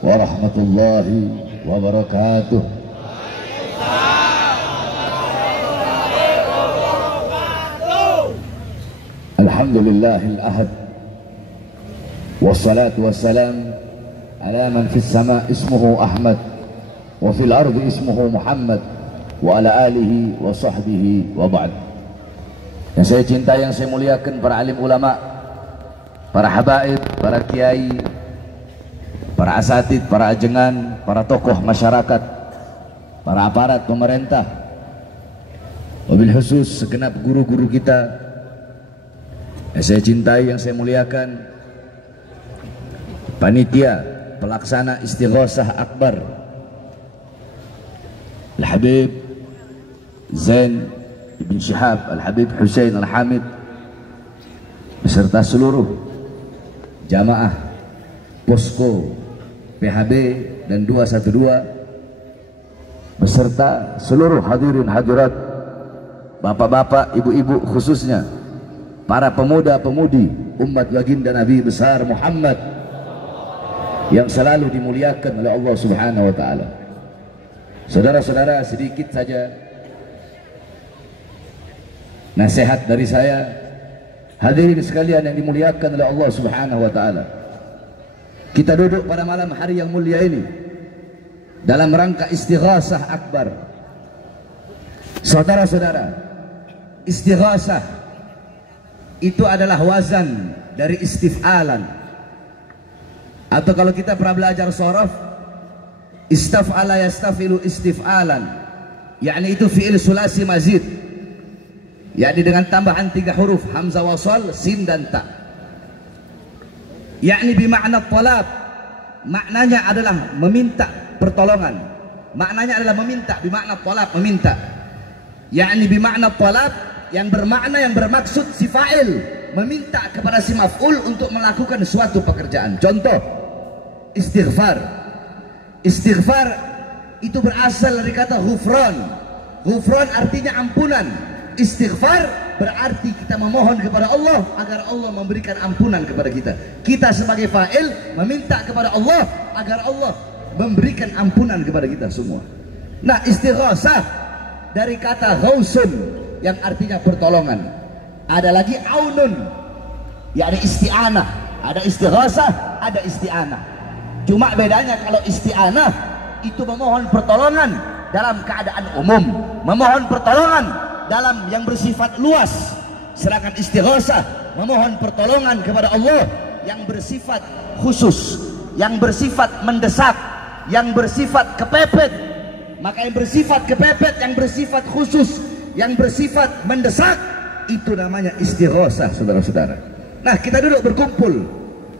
warahmatullahi wabarakatuh. Alhamdulillahil ahad, wassalatu wassalam ala man fis sama ismuhu Ahmad wa fil ardi ismuhu Muhammad wa ala alihi wa sahbihi wa ba'd. Yang saya cintai, yang saya muliakan, para alim ulama, para habaib, para kiai, para asatid, para ajengan, para tokoh masyarakat, para aparat pemerintah, wabil khusus segenap guru-guru kita yang saya cintai, yang saya muliakan, panitia pelaksana Istighosah Akbar Al-Habib Zain Ibn Syihab Al-Habib Hussein Al-Hamid, beserta seluruh jamaah posko PHB dan 212, beserta seluruh hadirin hadirat, bapak-bapak, ibu-ibu, khususnya para pemuda-pemudi umat baginda Nabi besar Muhammad yang selalu dimuliakan oleh Allah Subhanahu wa taala. Saudara-saudara, sedikit saja nasihat dari saya, hadirin sekalian yang dimuliakan oleh Allah Subhanahu wa taala. Kita duduk pada malam hari yang mulia ini dalam rangka Istighosah Akbar. Saudara-saudara, istighosah itu adalah wazan dari istif'alan, atau kalau kita pernah belajar shorof, istaf'ala yastafilu istif'alan, yakni itu fi'il sulasi mazid, yakni dengan tambahan 3 huruf hamzah wasal, sin dan ta, yakni bimakna talab, maknanya adalah meminta pertolongan, maknanya adalah meminta, bimakna talab, meminta, yakni bimakna talab, yang bermakna, yang bermaksud si fa'il meminta kepada si maf'ul untuk melakukan suatu pekerjaan. Contoh, istighfar. Istighfar itu berasal dari kata ghufran. Ghufran artinya ampunan. Istighfar berarti kita memohon kepada Allah agar Allah memberikan ampunan kepada kita. Kita sebagai fa'il meminta kepada Allah agar Allah memberikan ampunan kepada kita semua. Nah, istighosah dari kata ghausun yang artinya pertolongan. Ada lagi aunun, yakni isti'anah. Ada istighosah, ada isti'anah. Cuma bedanya, kalau isti'anah itu memohon pertolongan dalam keadaan umum, memohon pertolongan dalam yang bersifat luas. Sedangkan istighosah memohon pertolongan kepada Allah yang bersifat khusus, yang bersifat mendesak, yang bersifat kepepet. Maka yang bersifat kepepet, yang bersifat khusus, yang bersifat mendesak, itu namanya istighosah, saudara-saudara. Nah, kita duduk berkumpul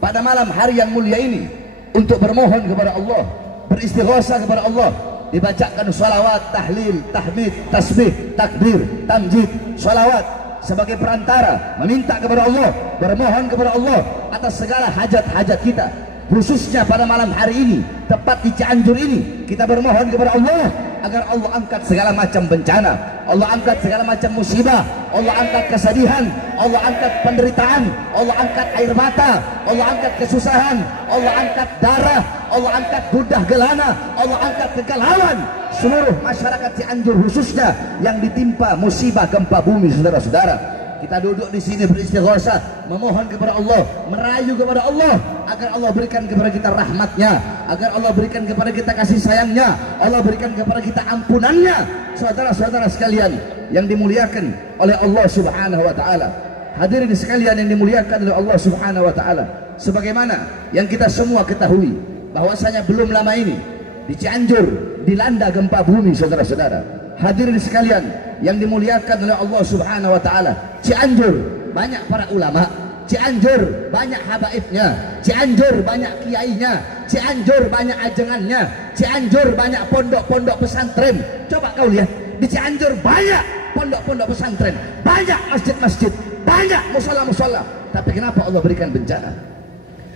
pada malam hari yang mulia ini untuk bermohon kepada Allah, beristighosah kepada Allah. Dibacakan sholawat, tahlil, tahmid, tasbih, takbir, tamjid, sholawat sebagai perantara meminta kepada Allah, bermohon kepada Allah atas segala hajat-hajat kita. Khususnya pada malam hari ini, tepat di Cianjur ini, kita bermohon kepada Allah agar Allah angkat segala macam bencana, Allah angkat segala macam musibah, Allah angkat kesedihan, Allah angkat penderitaan, Allah angkat air mata, Allah angkat kesusahan, Allah angkat darah, Allah angkat gundah gelana, Allah angkat kegalauan seluruh masyarakat Cianjur, khususnya yang ditimpa musibah gempa bumi, saudara-saudara. Kita duduk di sini beristighosah, memohon kepada Allah, merayu kepada Allah agar Allah berikan kepada kita rahmatnya, agar Allah berikan kepada kita kasih sayangnya, Allah berikan kepada kita ampunannya. Saudara-saudara sekalian yang dimuliakan oleh Allah Subhanahu wa taala, hadirin sekalian yang dimuliakan oleh Allah Subhanahu wa taala, sebagaimana yang kita semua ketahui bahwasanya belum lama ini di Cianjur dilanda gempa bumi, saudara-saudara. Hadirin sekalian yang dimuliakan oleh Allah Subhanahu wa taala, Cianjur banyak para ulama, Cianjur banyak habaibnya, Cianjur banyak kiainya, Cianjur banyak ajengannya, Cianjur banyak pondok-pondok pesantren. Coba kau lihat, di Cianjur banyak pondok-pondok pesantren, banyak masjid-masjid, banyak musala-musala. Tapi kenapa Allah berikan bencana?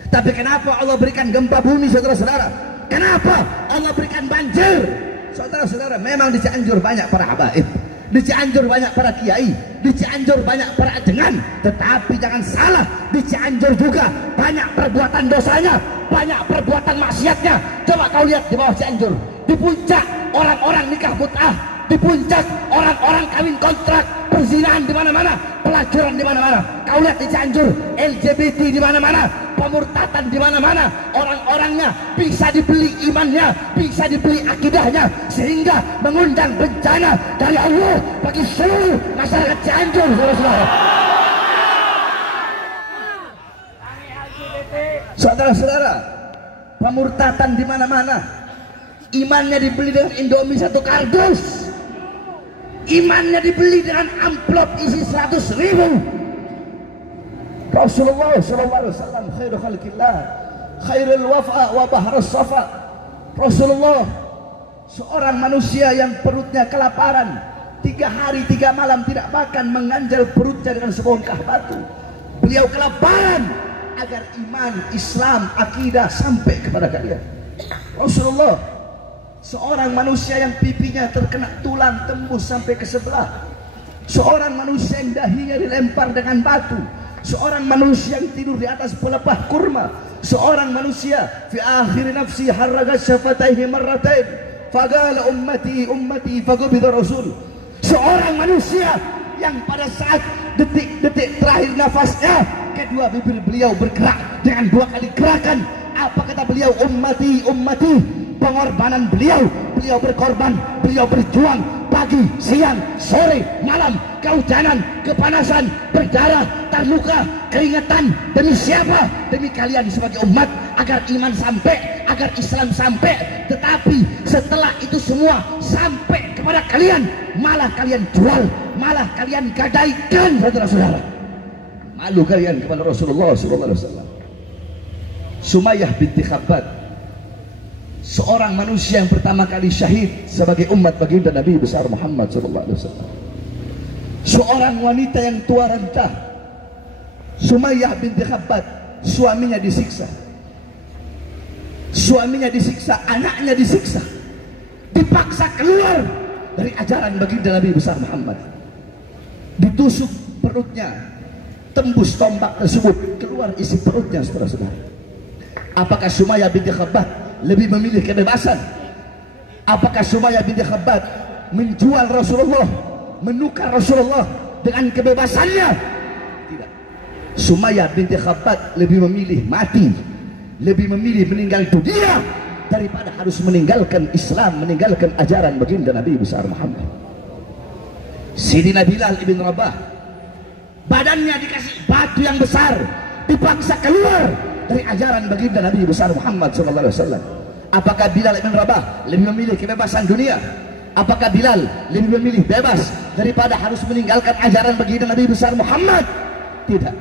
Tapi kenapa Allah berikan gempa bumi, saudara-saudara? Kenapa Allah berikan banjir? Saudara-saudara, memang di Cianjur banyak para habaib, Di Cianjur banyak para kiai, di Cianjur banyak para ajengan, tetapi jangan salah, di Cianjur juga banyak perbuatan dosanya, banyak perbuatan maksiatnya. Coba kau lihat di bawah Cianjur, di puncak orang-orang nikah mut'ah, di puncak orang-orang kawin kontrak, perzinahan di mana-mana, pelacuran di mana-mana. Kau lihat di Cianjur, LGBT di mana-mana, pemurtatan di mana-mana. Orang-orangnya bisa dibeli imannya, bisa dibeli akidahnya, sehingga mengundang bencana dari Allah bagi seluruh masyarakat Cianjur, saudara-saudara. Saudara-saudara, pemurtatan di mana-mana. Imannya dibeli dengan Indomie 1 kardus, imannya dibeli dengan amplop isi 100.000. Rasulullah sallallahu alaihi wasallam khairu khalqillah, khairul wafa wa bahrus safa. Rasulullah seorang manusia yang perutnya kelaparan, 3 hari 3 malam tidak makan, menganjal perutnya dengan sebongkah batu. Beliau kelaparan agar iman, Islam, akidah sampai kepada kalian. Rasulullah seorang manusia yang pipinya terkena tulang tembus sampai ke sebelah, seorang manusia yang dahinya dilempar dengan batu, seorang manusia yang tidur di atas pelepah kurma, seorang manusia fi akhir nafsi harraga syafataihi marratain faqala ummati ummati faqubida rasul, seorang manusia yang pada saat detik-detik terakhir nafasnya kedua bibir beliau bergerak dengan 2 kali gerakan. Apa kata beliau? Ummati ummati. Pengorbanan beliau, beliau berkorban, beliau berjuang pagi, siang, sore, malam, kehujanan, kepanasan, berdarah, terluka, keringetan. Demi siapa? Demi kalian sebagai umat, agar iman sampai, agar Islam sampai. Tetapi setelah itu semua sampai kepada kalian, malah kalian jual, malah kalian gadaikan, saudara-saudara. Malu kalian kepada Rasulullah SAW. Sumayyah binti Khabbab, seorang manusia yang pertama kali syahid sebagai umat baginda Nabi besar Muhammad SAW. Seorang wanita yang tua renta, Sumayyah binti Khabbab, suaminya disiksa, anaknya disiksa, dipaksa keluar dari ajaran baginda Nabi besar Muhammad, ditusuk perutnya, tembus tombak tersebut, keluar isi perutnya, saudara-saudara. Apakah Sumayyah binti Khabbab lebih memilih kebebasan? Apakah Sumayyah binti Khabbab menjual Rasulullah, menukar Rasulullah dengan kebebasannya? Tidak. Sumayyah binti Khabbab lebih memilih mati, lebih memilih meninggal dunia daripada harus meninggalkan Islam, meninggalkan ajaran baginda Nabi besar Muhammad. Sidina Bilal ibn Rabah, badannya dikasih batu yang besar, dipaksa keluar dari ajaran baginda Nabi besar Muhammad SAW. Apakah Bilal ibn Rabah lebih memilih kebebasan dunia? Apakah Bilal lebih memilih bebas daripada harus meninggalkan ajaran baginda Nabi besar Muhammad? Tidak.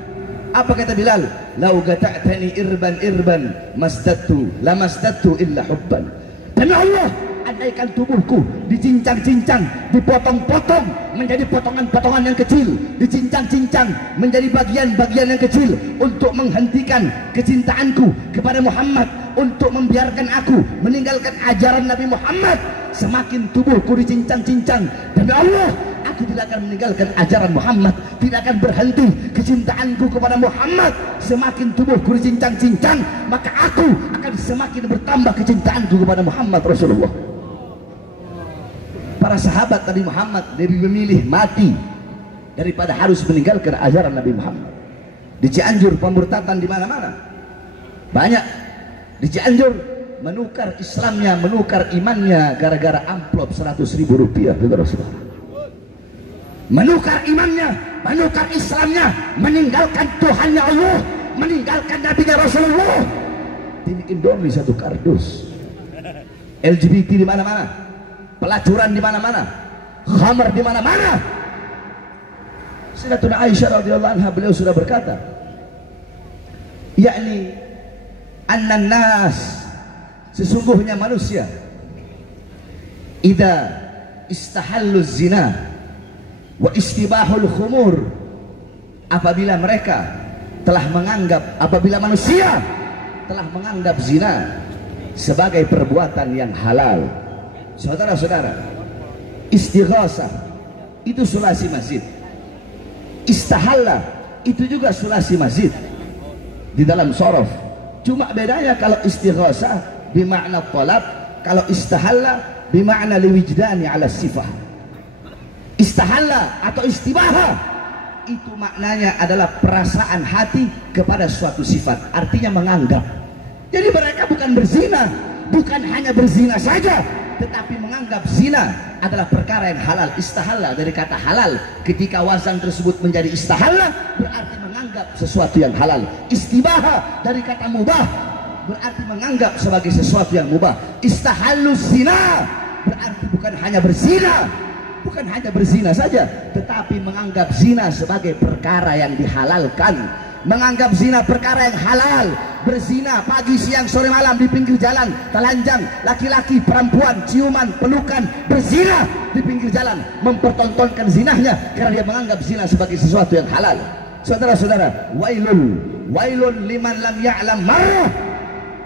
Apa kata Bilal? Lau gata'tani irban masdadtu lamasdadtu illa hubban. Demi Allah, andaikan tubuhku dicincang-cincang, dipotong-potong menjadi potongan-potongan yang kecil, dicincang-cincang menjadi bagian-bagian yang kecil untuk menghentikan kecintaanku kepada Muhammad, untuk membiarkan aku meninggalkan ajaran Nabi Muhammad. Semakin tubuhku dicincang-cincang, demi Allah, aku tidak akan meninggalkan ajaran Muhammad, tidak akan berhenti kecintaanku kepada Muhammad. Semakin tubuhku dicincang-cincang, maka aku akan semakin bertambah kecintaanku kepada Muhammad Rasulullah. Para sahabat Nabi Muhammad lebih memilih mati daripada harus meninggalkan ajaran Nabi Muhammad. Di Cianjur pemurtatan di mana-mana. Banyak di Cianjur menukar Islamnya, menukar imannya gara-gara amplop 100.000 rupiah, saudara-saudara. Menukar imannya, menukar Islamnya, meninggalkan Tuhannya Allah, meninggalkan Nabinya Rasulullah. Ini Indomie 1 kardus. LGBT di mana-mana, pelacuran di mana-mana, khamar di mana-mana. Sayyidatuna Aisyah radhiyallahu anha, beliau sudah berkata, yakni annan nas, sesungguhnya manusia, idza istahallu zina wa istibahul khumur, apabila mereka telah menganggap, apabila manusia telah menganggap zina sebagai perbuatan yang halal. Saudara-saudara, istighasah itu sulasi mazid. Istahalla itu juga sulasi mazid di dalam sorof. Cuma bedanya kalau istighosah bimakna talab, kalau istahalla bimakna liwijdani ala sifah. Istahalla atau istibaha itu maknanya adalah perasaan hati kepada suatu sifat, artinya menganggap. Jadi mereka bukan berzina, bukan hanya berzina saja, tetapi menganggap zina adalah perkara yang halal. Istahalla dari kata halal, ketika wazan tersebut menjadi istahalla berarti menganggap sesuatu yang halal. Istibaha dari kata mubah berarti menganggap sebagai sesuatu yang mubah. Istahallu zina berarti bukan hanya berzina, bukan hanya berzina saja, tetapi menganggap zina sebagai perkara yang dihalalkan, menganggap zina perkara yang halal. Berzina pagi, siang, sore, malam di pinggir jalan, telanjang, laki-laki, perempuan, ciuman, pelukan, berzina di pinggir jalan, mempertontonkan zinahnya karena dia menganggap zina sebagai sesuatu yang halal. Saudara-saudara, wailun liman lam ya'lam marrah,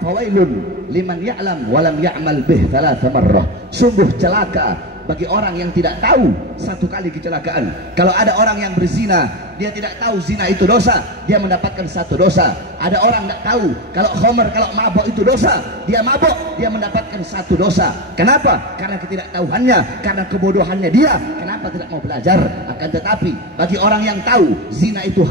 fawailun liman ya'lam walam ya'mal bih thalatha marrah. Sungguh celaka bagi orang yang tidak tahu satu kali kecelakaan. Kalau ada orang yang berzina, dia tidak tahu zina itu dosa, dia mendapatkan satu dosa. Ada orang tidak tahu kalau khamr, kalau mabuk itu dosa, dia mabuk, dia mendapatkan satu dosa. Kenapa? Karena ketidaktahuannya, karena kebodohannya dia. Kenapa tidak mau belajar? Akan tetapi bagi orang yang tahu zina itu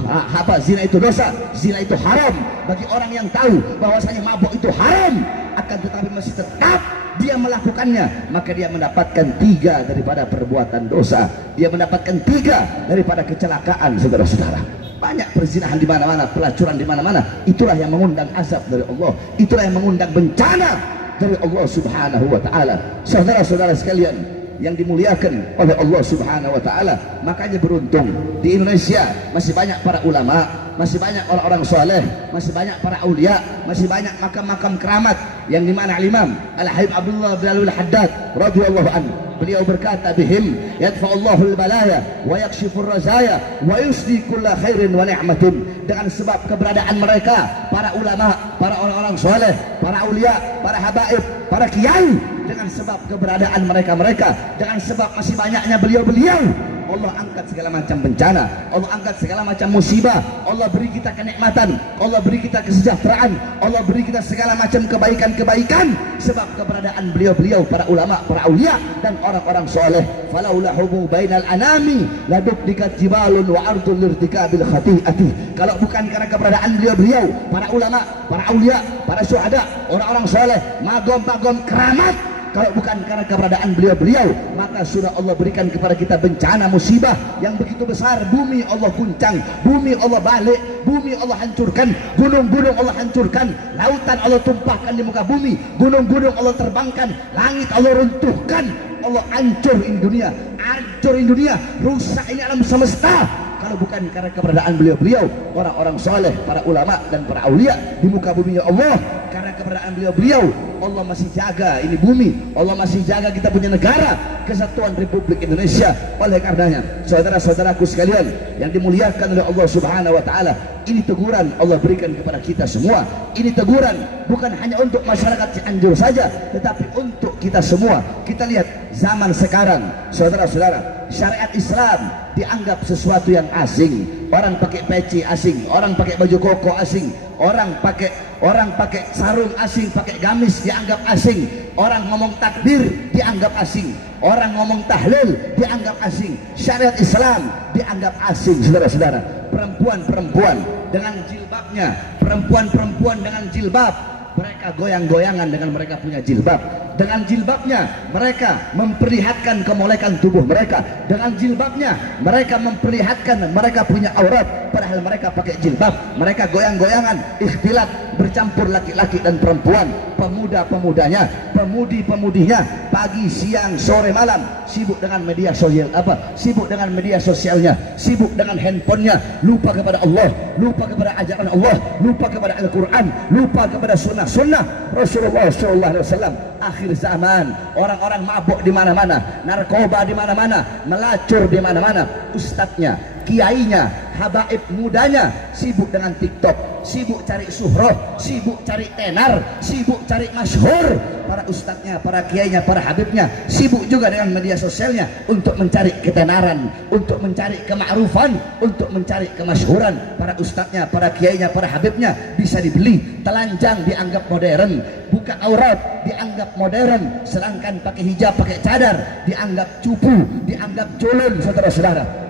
zina itu dosa, zina itu haram, bagi orang yang tahu bahwasanya mabuk itu haram, akan tetapi masih tetap dia melakukannya, maka dia mendapatkan 3 daripada perbuatan dosa, dia mendapatkan 3 daripada kecelakaan. Saudara-saudara, banyak perzinahan di mana-mana, pelacuran di mana-mana. Itulah yang mengundang azab dari Allah, itulah yang mengundang bencana dari Allah Subhanahu wa taala. Saudara-saudara sekalian yang dimuliakan oleh Allah Subhanahu wa taala, makanya beruntung di Indonesia masih banyak para ulama, masih banyak orang-orang soleh, masih banyak para aulia, masih banyak makam-makam keramat, yang dimana Imam Al-Habib Abdullah bin Al-Haddad radhiyallahu anhu, beliau berkata, bihim yadfa'ullahu al-balaya wa yakshifur razaya wa yusdi kulla khairin wa ni'matin. Dengan sebab keberadaan mereka, para ulama, para orang-orang soleh, para aulia, para habaib, para kiai, dengan sebab keberadaan mereka-mereka, dengan sebab masih banyaknya beliau-beliau, Allah angkat segala macam bencana, Allah angkat segala macam musibah, Allah beri kita kenikmatan, Allah beri kita kesejahteraan, Allah beri kita segala macam kebaikan-kebaikan sebab keberadaan beliau-beliau, para ulama, para aulia dan orang-orang soleh. Falaula hubu bainal anami ladukdikat jibalun wa ardul lirtikabil khati'ati. Kalau bukan karena keberadaan beliau-beliau, para ulama, para aulia, para syuhada, orang-orang soleh, magom-magom keramat, kalau bukan karena keberadaan beliau-beliau, maka sudah Allah berikan kepada kita bencana musibah yang begitu besar. Bumi Allah guncang, bumi Allah balik, bumi Allah hancurkan, gunung-gunung Allah hancurkan, lautan Allah tumpahkan di muka bumi, gunung-gunung Allah terbangkan, langit Allah runtuhkan. Allah hancurin dunia, hancurin dunia, rusak ini alam semesta. Kalau bukan karena keberadaan beliau-beliau, orang-orang soleh, para ulama dan para aulia di muka bumi Allah, karena keberadaan beliau-beliau, Allah masih jaga ini bumi, Allah masih jaga kita punya negara, kesatuan Republik Indonesia. Oleh karenanya, saudara-saudaraku sekalian yang dimuliakan oleh Allah Subhanahu wa taala, ini teguran Allah berikan kepada kita semua. Ini teguran bukan hanya untuk masyarakat Cianjur saja, tetapi untuk kita semua. Kita lihat zaman sekarang, saudara-saudara, syariat Islam dianggap sesuatu yang asing. Orang pakai peci asing, orang pakai baju koko asing, orang pakai sarung asing, pakai gamis dianggap asing. Orang ngomong takbir dianggap asing, orang ngomong tahlil dianggap asing. Syariat Islam dianggap asing, saudara-saudara. Perempuan-perempuan dengan jilbabnya, perempuan-perempuan dengan jilbab, mereka goyang-goyangan dengan mereka punya jilbab. Dengan jilbabnya mereka memperlihatkan kemolekan tubuh mereka. Dengan jilbabnya mereka memperlihatkan mereka punya aurat, padahal mereka pakai jilbab. Mereka goyang-goyangan, ikhtilat, bercampur laki-laki dan perempuan. Pemuda-pemudanya, pemudi-pemudinya, pagi, siang, sore, malam sibuk dengan media sosial, sibuk dengan media sosialnya, sibuk dengan handphonenya, lupa kepada Allah, lupa kepada ajaran Allah, lupa kepada Al-Quran, lupa kepada sunnah Rasulullah SAW. Akhir zaman, orang-orang mabuk di mana-mana, narkoba di mana-mana, melacur di mana-mana. Ustadznya, kiainya, habaib mudanya sibuk dengan TikTok, sibuk cari suhroh, sibuk cari tenar, sibuk cari masyhur. para ustadznya, para kiainya, para habibnya sibuk juga dengan media sosialnya untuk mencari ketenaran, untuk mencari kema'rufan, untuk mencari kemasyhuran. Para ustadznya, para kiainya, para habibnya bisa dibeli. Telanjang dianggap modern, buka aurat dianggap modern, sedangkan pakai hijab, pakai cadar dianggap cupu, dianggap culun.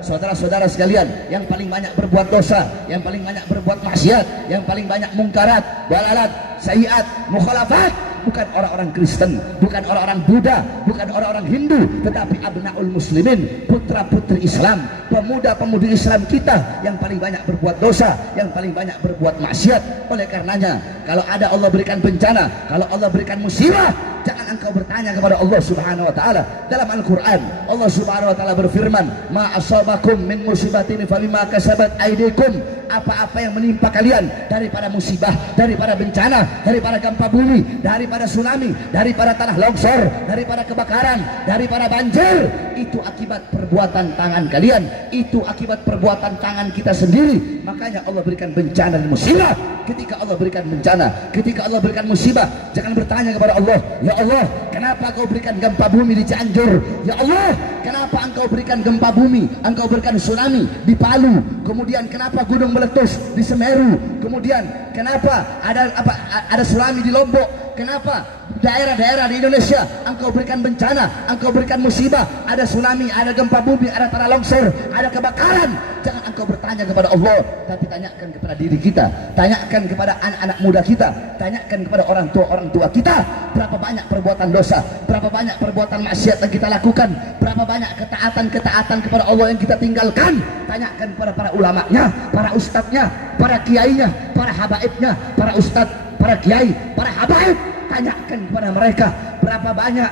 Saudara-saudara sekalian, yang paling banyak berbuat dosa, yang paling banyak berbuat maksiat, yang paling banyak mungkarat, dalalat, sayyiat, mukhalafat, bukan orang-orang Kristen, bukan orang-orang Buddha, bukan orang-orang Hindu, tetapi abnaul muslimin, putra-putri Islam, pemuda-pemudi Islam kita yang paling banyak berbuat dosa, yang paling banyak berbuat maksiat. Oleh karenanya, kalau ada Allah berikan bencana, kalau Allah berikan musibah, jangan engkau bertanya kepada Allah Subhanahu wa taala. Dalam Al-Qur'an, Allah Subhanahu wa taala berfirman, "Ma asabakum min musibatin fa bima kasabat aydikum." Apa-apa yang menimpa kalian daripada musibah, daripada bencana, daripada gempa bumi, daripada tsunami, daripada tanah longsor, daripada kebakaran, daripada banjir, itu akibat perbuatan tangan kalian, itu akibat perbuatan tangan kita sendiri. Makanya Allah berikan bencana dan musibah. Ketika Allah berikan bencana, ketika Allah berikan musibah, jangan bertanya kepada Allah, "Ya Allah, kenapa Engkau berikan gempa bumi di Cianjur? Ya Allah, kenapa Engkau berikan gempa bumi, Engkau berikan tsunami di Palu? Kemudian kenapa gunung meletus di Semeru? Kemudian kenapa ada tsunami di Lombok? Kenapa daerah-daerah di Indonesia Engkau berikan bencana, Engkau berikan musibah, ada tsunami, ada gempa bumi, ada tanah longsor, ada kebakaran?" Jangan engkau bertanya kepada Allah, tapi tanyakan kepada diri kita, tanyakan kepada anak-anak muda kita, tanyakan kepada orang tua kita, berapa banyak perbuatan dosa, berapa banyak perbuatan maksiat yang kita lakukan, berapa banyak ketaatan kepada Allah yang kita tinggalkan. Tanyakan kepada para ulamanya, para ustadznya, para kiainya, para habaibnya, para ustadz, para kiai, para habaib. Tanyakan kepada mereka berapa banyak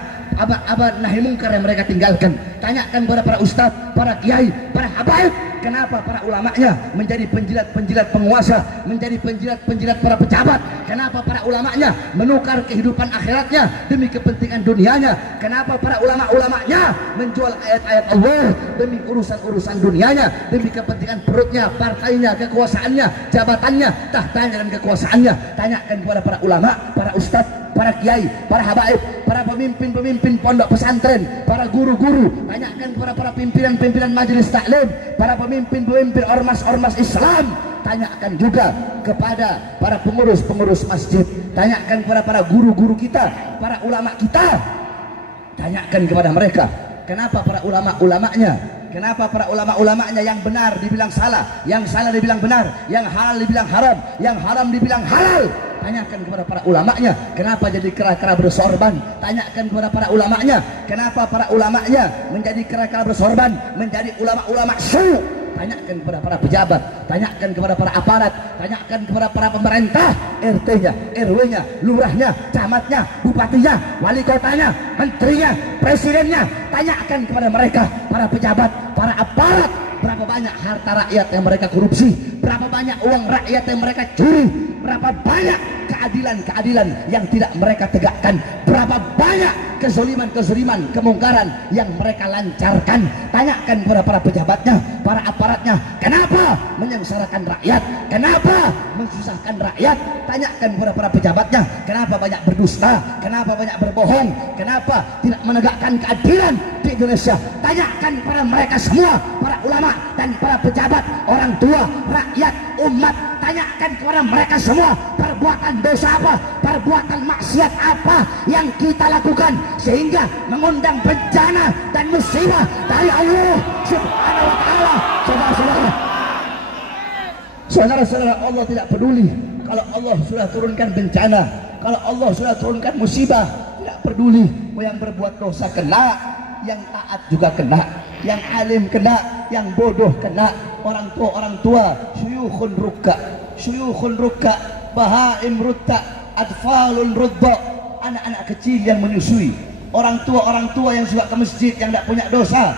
nahi mungkar yang mereka tinggalkan. Tanyakan kepada para ustadz, para kiai, para habaib, kenapa para ulamanya menjadi penjilat-penjilat penguasa, menjadi penjilat-penjilat para pejabat. Kenapa para ulamanya menukar kehidupan akhiratnya demi kepentingan dunianya. Kenapa para ulama-ulamanya menjual ayat-ayat Allah demi urusan-urusan dunianya, demi kepentingan perutnya, partainya, kekuasaannya, jabatannya, tahtanya dan kekuasaannya. Tanyakan kepada para ulama, para ustadz, para kiai, para habaib, para pemimpin-pemimpin pondok pesantren, para guru-guru. Tanyakan kepada para pimpinan-pimpinan majelis taklim, para pemimpin-pemimpin ormas-ormas Islam. Tanyakan juga kepada para pengurus-pengurus masjid. Tanyakan kepada para guru-guru kita, para ulama kita. Tanyakan kepada mereka, kenapa para ulama-ulamanya, kenapa para ulama-ulamanya yang benar dibilang salah, yang salah dibilang benar, yang halal dibilang haram, yang haram dibilang halal. Tanyakan kepada para ulamanya, kenapa jadi kera-kera bersorban. Tanyakan kepada para ulamanya, kenapa para ulamanya menjadi kera-kera bersorban, menjadi ulama-ulama su. Tanyakan kepada para pejabat, tanyakan kepada para aparat, tanyakan kepada para pemerintah, RT-nya, RW-nya, lurahnya, camatnya, bupatinya, wali kotanya, menterinya, presidennya. Tanyakan kepada mereka, para pejabat, para aparat, berapa banyak harta rakyat yang mereka korupsi, berapa banyak uang rakyat yang mereka curi, berapa banyak keadilan-keadilan yang tidak mereka tegakkan, berapa banyak kezoliman-kezoliman, kemungkaran yang mereka lancarkan. Tanyakan kepada para pejabatnya, para aparatnya, kenapa menyengsarakan rakyat, kenapa mensusahkan rakyat. Tanyakan kepada para pejabatnya, kenapa banyak berdusta, kenapa banyak berbohong, kenapa tidak menegakkan keadilan di Indonesia. Tanyakan kepada mereka semua, para ulama dan para pejabat, orang tua, rakyat, umat. Tanyakan kepada mereka semua, perbuatan dosa apa, perbuatan maksiat apa yang kita lakukan sehingga mengundang bencana dan musibah dari Allah Subhanahu wa taala. Saudara-saudara, Allah tidak peduli kalau Allah sudah turunkan bencana, kalau Allah sudah turunkan musibah, tidak peduli. Yang berbuat dosa kena, yang taat juga kena, yang alim kena, yang bodoh kena. Orang tua, syuyukhun rukka, bahaim rutta, atfalun rudda, anak-anak kecil yang menyusui. Orang tua yang suka ke masjid yang tidak punya dosa.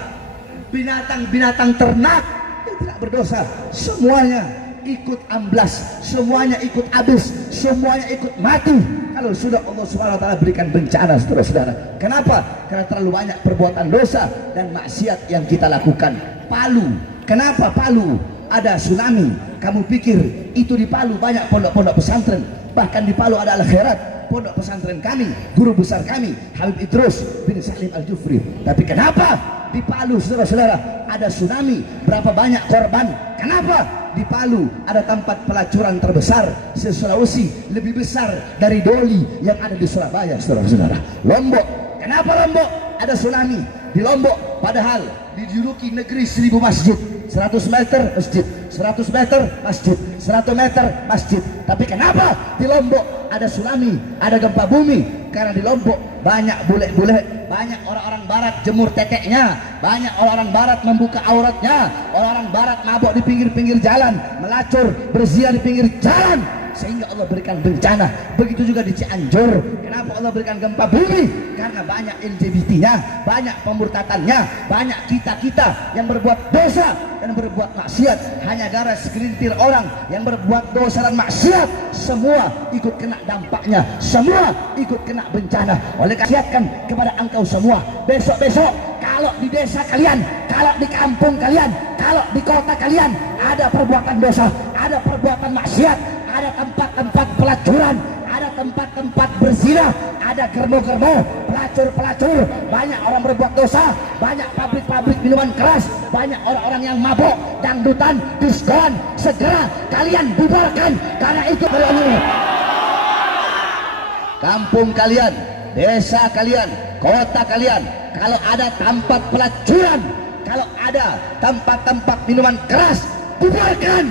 Binatang-binatang ternak yang tidak berdosa, semuanya ikut amblas, semuanya ikut habis, semuanya ikut mati kalau sudah Allah Subhanahu wa taala berikan bencana, saudara-saudara. Kenapa? Karena terlalu banyak perbuatan dosa dan maksiat yang kita lakukan. Palu, kenapa Palu ada tsunami? Kamu pikir itu di Palu banyak pondok-pondok pesantren, bahkan di Palu ada Al-Khairat, pondok pesantren kami, guru besar kami Habib Idrus bin Salim Al-Jufri. Tapi kenapa di Palu, saudara-saudara, ada tsunami? Berapa banyak korban? Kenapa di Palu ada tempat pelacuran terbesar se-Sulawesi, lebih besar dari Doli yang ada di Surabaya, saudara-saudara? Lombok, kenapa Lombok ada tsunami? Di Lombok padahal dijuluki negeri 1000 masjid, 100 meter masjid, 100 meter masjid, 100 meter masjid. Tapi kenapa di Lombok ada tsunami, ada gempa bumi? Karena di Lombok banyak bule-bule, banyak orang-orang barat jemur teteknya, banyak orang-orang barat membuka auratnya, orang-orang barat mabok di pinggir-pinggir jalan, melacur, berzina di pinggir jalan, sehingga Allah berikan bencana. Begitu juga di Cianjur. Kenapa Allah berikan gempa bumi? Karena banyak LGBT-nya, banyak pemurtatannya, banyak kita-kita yang berbuat dosa dan berbuat maksiat. Hanya gara segelintir orang yang berbuat dosa dan maksiat, semua ikut kena dampaknya, semua ikut kena bencana. Oleh karena kepada engkau semua, besok-besok kalau di desa kalian, kalau di kampung kalian, kalau di kota kalian ada perbuatan dosa, ada perbuatan maksiat, ada tempat-tempat pelacuran, ada tempat-tempat berzina, ada germo-germo, pelacur-pelacur, banyak orang berbuat dosa, banyak pabrik-pabrik minuman keras, banyak orang-orang yang mabok, dangdutan, diskon, segera kalian bubarkan. Karena itu kampung kalian, desa kalian, kota kalian, kalau ada tempat pelacuran, kalau ada tempat-tempat minuman keras, bubarkan.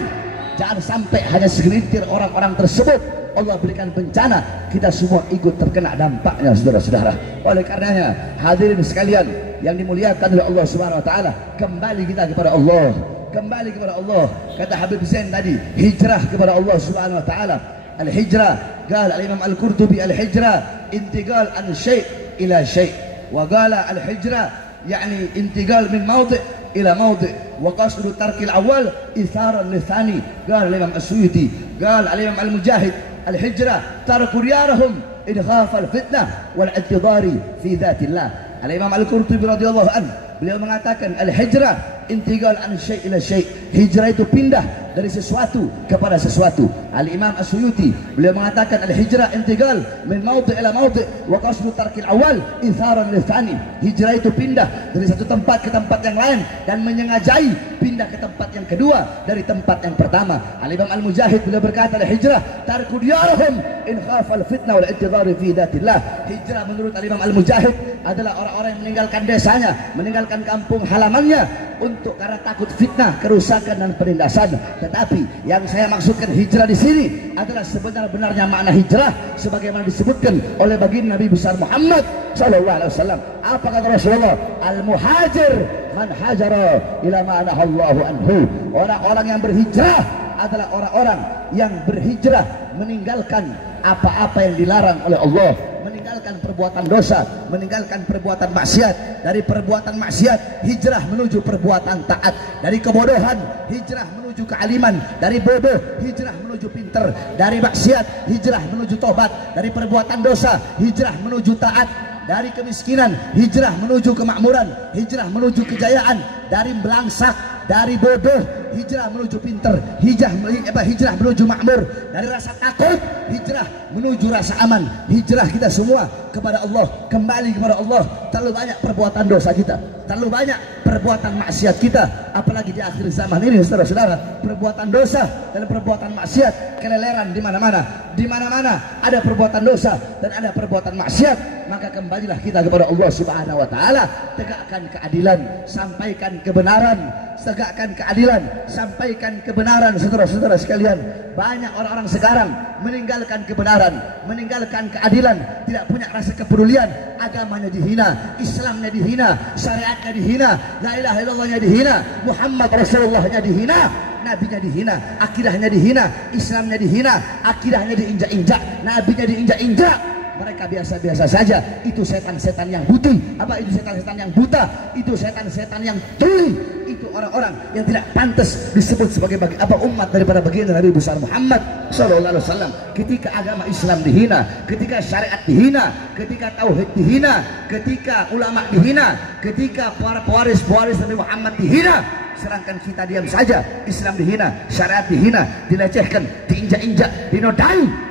Jangan sampai hanya segelintir orang-orang tersebut Allah berikan bencana, kita semua ikut terkena dampaknya, saudara-saudara. Oleh karenanya, hadirin sekalian yang dimuliakan oleh Allah Subhanahu wa taala, kembali kita kepada Allah, kembali kepada Allah. Kata Habib Zain tadi, hijrah kepada Allah Subhanahu wa taala. Al-hijrah, qala al-Imam Al-Qurtubi, al-hijrah intiqal an syai' ila syai', wa qala al-hijrah yani intiqal min mawdi' ila mawdi', wa qasdu tarkil awal itharan lithani. Qala al-Imam As-Suyuti, qala al-Imam Al-Mujahid, al-hijrah tarku riyarahum idkhaf al-fitnah wal i'tidari fi dhatillah. Al-Imam Al-Qurtubi radhiyallahu anhu, beliau mengatakan al-hijrah intiqal an syai' ila syai', hijrah itu pindah dari sesuatu kepada sesuatu. Al-Imam As-Suyuti, beliau mengatakan al-hijrah intiqal min mawdi' ila mawdi' wa qasdu tarkil awal itharan lithani, hijrah itu pindah dari satu tempat ke tempat yang lain dan menyengajai pindah ke tempat yang kedua dari tempat yang pertama. Al-Imam Al-Mujahid, beliau berkata al-hijrah tarku diyarahum in khafal fitnah wal i'tidari fi dhatillah. Hijrah menurut Al-Imam Al-Mujahid adalah orang-orang yang meninggalkan desanya, meninggalkan kampung halamannya untuk karena takut fitnah, kerusakan dan penindasan. Tetapi yang saya maksudkan hijrah di sini adalah sebenar-benarnya makna hijrah sebagaimana disebutkan oleh baginda Nabi besar Muhammad sallallahu alaihi wasallam. Apa kata Rasulullah? Al-muhajir man hajara ila ma nahallahu anhu. Orang-orang yang berhijrah adalah orang-orang yang berhijrah meninggalkan apa-apa yang dilarang oleh Allah, meninggalkan perbuatan dosa, meninggalkan perbuatan maksiat. Dari perbuatan maksiat hijrah menuju perbuatan taat, dari kebodohan hijrah menuju kealiman, dari bodoh hijrah menuju pinter, dari maksiat hijrah menuju tobat, dari perbuatan dosa hijrah menuju taat, dari kemiskinan hijrah menuju kemakmuran, hijrah menuju kejayaan, dari belangsak, dari bodoh hijrah menuju pinter, hijrah menuju makmur, dari rasa takut hijrah menuju rasa aman. Hijrah kita semua kepada Allah, kembali kepada Allah. Terlalu banyak perbuatan dosa kita, terlalu banyak perbuatan maksiat kita, apalagi di akhir zaman ini, saudara-saudara. Perbuatan dosa dan perbuatan maksiat keleleran di mana-mana. Di mana-mana ada perbuatan dosa dan ada perbuatan maksiat. Maka kembalilah kita kepada Allah Subhanahu wa taala, tegakkan keadilan, sampaikan kebenaran, tegakkan keadilan, sampaikan kebenaran, saudara-saudara sekalian. Banyak orang-orang sekarang meninggalkan kebenaran, meninggalkan keadilan, tidak punya rasa kepedulian. Agamanya dihina, Islamnya dihina, syariatnya dihina, la ilaha illallahnya dihina, Muhammad Rasulullahnya dihina, nabinya dihina, akidahnya dihina, Islamnya dihina, akidahnya diinjak-injak, nabinya diinjak-injak. Mereka biasa-biasa saja. Itu setan-setan yang putih. Apa itu setan-setan yang buta? Itu setan-setan yang tuli. Itu orang-orang yang tidak pantas disebut sebagai umat daripada baginda Nabi besar Muhammad sallallahu alaihi wasallam. Ketika agama Islam dihina, ketika syariat dihina, ketika tauhid dihina, ketika ulama dihina, ketika para pewaris Nabi Muhammad dihina, sedangkan kita diam saja. Islam dihina, syariat dihina, dilecehkan, diinjak-injak, dinodai.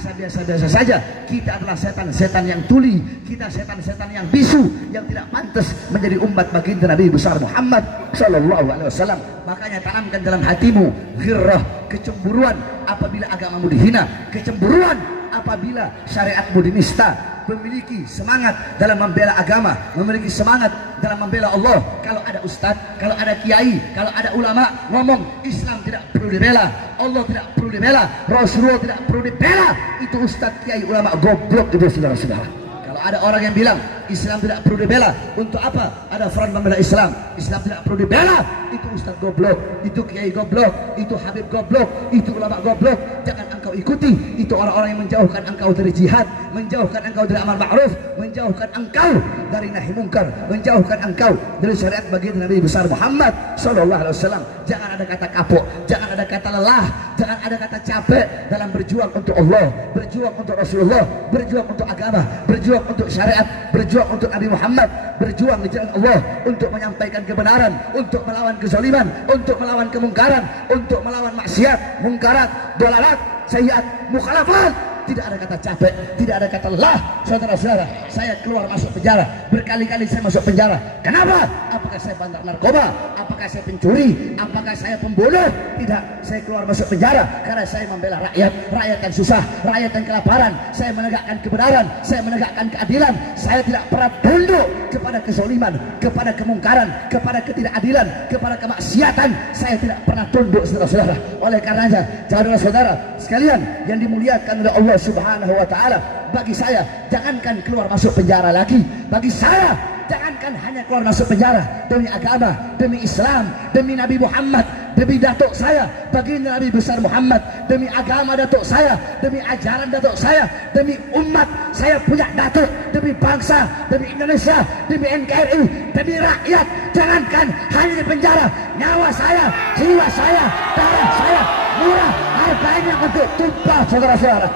merasa biasa-biasa saja. Kita adalah setan-setan yang tuli, kita setan-setan yang bisu, yang tidak pantas menjadi umat baginda Nabi besar Muhammad sallallahu alaihi wasallam. Makanya tanamkan dalam hatimu ghirrah, kecemburuan apabila agamamu dihina, kecemburuan apabila syariatmu dinista, memiliki semangat dalam membela agama, memiliki semangat dalam membela Allah. Kalau ada ustadz, kalau ada kiai, kalau ada ulama ngomong Islam tidak perlu dibela, Allah tidak perlu dibela, Rasulullah tidak perlu dibela, itu ustadz, kiai, ulama goblok itu saudara-saudara. Kalau ada orang yang bilang Islam tidak perlu dibela, untuk apa ada front membela Islam? Islam tidak perlu dibela, itu ustaz goblok, itu kiai goblok, itu habib goblok, itu ulama goblok. Jangan engkau ikuti, itu orang-orang yang menjauhkan engkau dari jihad, menjauhkan engkau dari amal ma'ruf, menjauhkan engkau dari nahi mungkar, menjauhkan engkau dari syariat baginda Nabi besar Muhammad sallallahu alaihi wasallam. Jangan ada kata kapok, jangan ada kata lelah, jangan ada kata capek dalam berjuang untuk Allah, berjuang untuk Rasulullah, berjuang untuk agama, berjuang untuk syariat, berjuang untuk Nabi Muhammad, berjuang di jalan Allah untuk menyampaikan kebenaran, untuk melawan kezaliman, untuk melawan kemungkaran, untuk melawan maksiat, mungkarat, dolalat, sayyiat, mukhalafat. Tidak ada kata capek, tidak ada kata lelah. Saudara-saudara, saya keluar masuk penjara, berkali-kali saya masuk penjara. Kenapa? Apakah saya bandar narkoba? Apakah saya pencuri? Apakah saya pembunuh? Tidak, saya keluar masuk penjara karena saya membela rakyat, rakyat yang susah, rakyat yang kelaparan. Saya menegakkan kebenaran, saya menegakkan keadilan. Saya tidak pernah tunduk kepada kezaliman, kepada kemungkaran, kepada ketidakadilan, kepada kemaksiatan. Saya tidak pernah tunduk, saudara-saudara. Oleh karenanya, saudara-saudara sekalian yang dimuliakan oleh Allah Subhanahu wa taala, bagi saya jangankan keluar masuk penjara lagi, bagi saya jangankan hanya keluar masuk penjara demi agama, demi Islam, demi Nabi Muhammad, demi datuk saya baginda Nabi besar Muhammad, demi agama datuk saya, demi ajaran datuk saya, demi umat saya punya datuk, demi bangsa, demi Indonesia, demi NKRI, demi rakyat. Jangankan hanya di penjara, nyawa saya, jiwa saya, darah saya murah harganya untuk tumpah, saudara-saudara.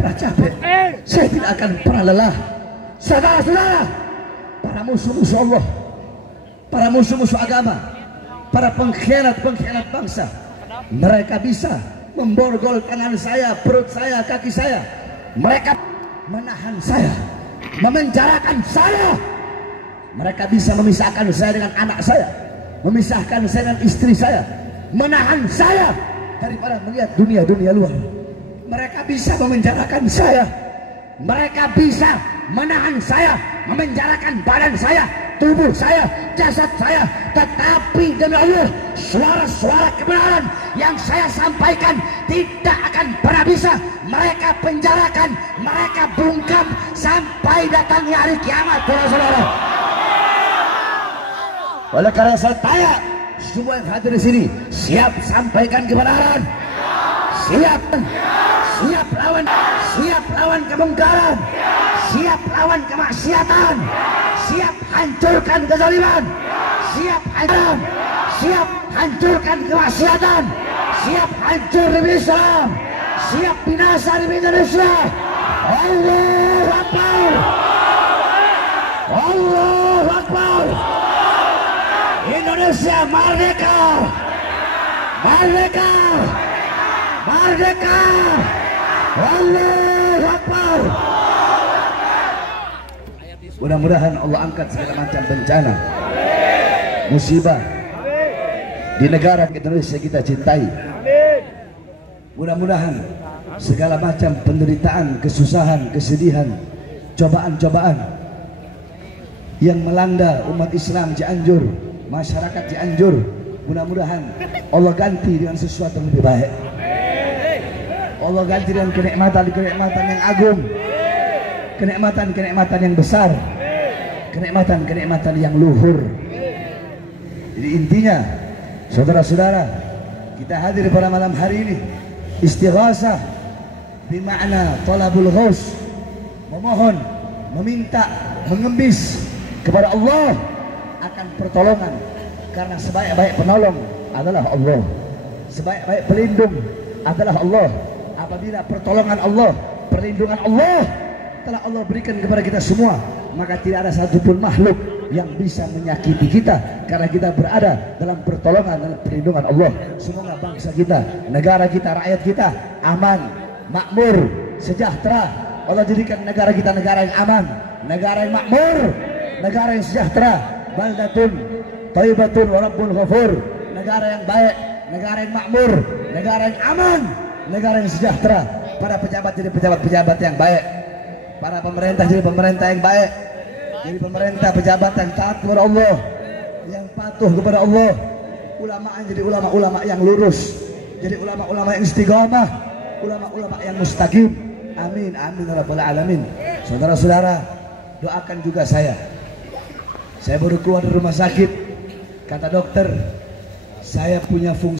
Pernah capek, saya tidak akan pernah lelah. Saudara-saudara, para musuh-musuh Allah, para musuh-musuh agama, para pengkhianat-pengkhianat bangsa, mereka bisa memborgol tangan saya, perut saya, kaki saya. Mereka menahan saya, memenjarakan saya. Mereka bisa memisahkan saya dengan anak saya, memisahkan saya dengan istri saya, menahan saya daripada melihat dunia-dunia luar. Mereka bisa memenjarakan saya, mereka bisa menahan saya, memenjarakan badan saya, tubuh saya, jasad saya. Tetapi demi Allah, suara-suara kebenaran yang saya sampaikan tidak akan pernah bisa mereka penjarakan, mereka bungkam sampai datangnya hari kiamat, saudara-saudara. Oleh karena saya tanya semua yang hadir di sini, siap sampaikan kebenaran? Siap, siap lawan kemungkaran, siap lawan kemaksiatan, siap hancurkan kezaliman, siap hancurkan kemaksiatan, siap hancur demi Islam, siap binasa demi Indonesia. Allahu Akbar, Allahu Akbar. Indonesia merdeka, merdeka, merdeka. Allahu Akbar. Mudah-mudahan Allah angkat segala macam bencana, musibah di negara Indonesia kita cintai. Mudah-mudahan segala macam penderitaan, kesusahan, kesedihan, cobaan-cobaan yang melanda umat Islam Cianjur, masyarakat Cianjur, mudah-mudahan Allah ganti dengan sesuatu yang lebih baik. Allah ganti dengan kenikmatan-kenikmatan yang agung, kenikmatan-kenikmatan yang besar, kenikmatan-kenikmatan yang luhur. Jadi intinya, saudara-saudara, kita hadir pada malam hari ini istighasah bermakna talabul ghaus, memohon, meminta, mengembis kepada Allah akan pertolongan, karena sebaik-baik penolong adalah Allah, sebaik-baik pelindung adalah Allah. Apabila pertolongan Allah, perlindungan Allah telah Allah berikan kepada kita semua, maka tidak ada satupun makhluk yang bisa menyakiti kita, karena kita berada dalam pertolongan dan perlindungan Allah. Semoga bangsa kita, negara kita, rakyat kita aman, makmur, sejahtera. Allah jadikan negara kita negara yang aman, negara yang makmur, negara yang sejahtera. Baldatun thayyibatun wa rabbun ghafur. Negara yang baik, negara yang makmur, negara yang aman, negara yang sejahtera. Para pejabat jadi pejabat-pejabat yang baik, para pemerintah jadi pemerintah yang baik, jadi pemerintah pejabat yang taat kepada Allah, yang patuh kepada Allah. Ulama jadi ulama-ulama yang lurus, jadi ulama-ulama yang istiqamah, ulama-ulama yang mustaqim. Amin amin ya rabbal alamin. Saudara-saudara, doakan juga saya. Saya baru keluar dari rumah sakit, kata dokter, saya punya fungsi